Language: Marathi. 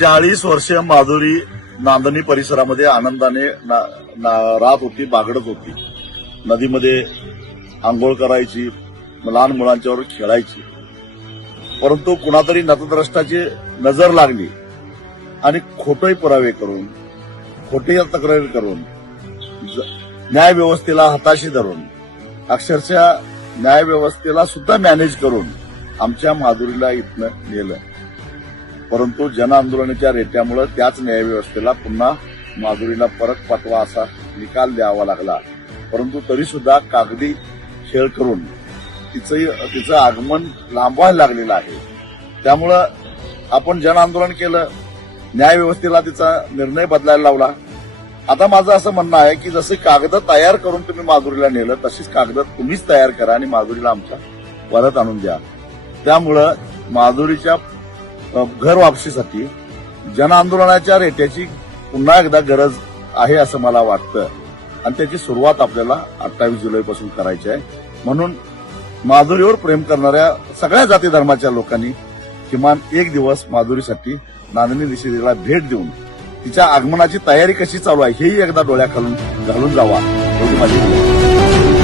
40 वर्ष माधुरी नांदणी परिसरामध्ये आनंदाने राहत होती, बागडत होती. नदीमध्ये आंघोळ करायची, लहान मुलांच्यावर खेळायची. परंतु कुणातरी नतद्रष्टाची नजर लागली आणि खोटे पुरावे करून, खोटी तक्रारी करून, न्याय व्यवस्थेला हाताशी धरून, अक्षरशः न्याय व्यवस्थेला सुद्धा मॅनेज करून आमच्या माधुरीला इथनं नेलं. परंतु जन आंदोलनाच्या रेट्यामुळे त्याच न्याय व्यवस्थेला पुन्हा माधुरीला परत पाठवा असा निकाल द्यावा लागला. परंतु तरी सुद्धा कागदी खेळ करून तिचं आगमन लांबवायला लागलेलं आहे. त्यामुळं आपण जन आंदोलन केलं, न्याय व्यवस्थेला तिचा निर्णय बदलायला लावला. आता माझं असं म्हणणं आहे की जसे कागद तयार करून तुम्ही माधुरीला नेलं, तशीच कागद तुम्हीच तयार करा आणि माधुरीला आमच्या परत आणून द्या. त्यामुळं माधुरीच्या घर वापसीसाठी जन आंदोलनाच्या रेट्याची पुन्हा एकदा गरज आहे असं मला वाटतं आणि त्याची सुरुवात आपल्याला 28 जुलैपासून करायची आहे. म्हणून माधुरीवर प्रेम करणाऱ्या सगळ्या जाती धर्माच्या लोकांनी किमान एक दिवस माधुरीसाठी नांदणी दिशेला भेट देऊन तिच्या आगमनाची तयारी कशी चालू आहे हेही एकदा डोळ्याखालून घालून जावा एवढी माझी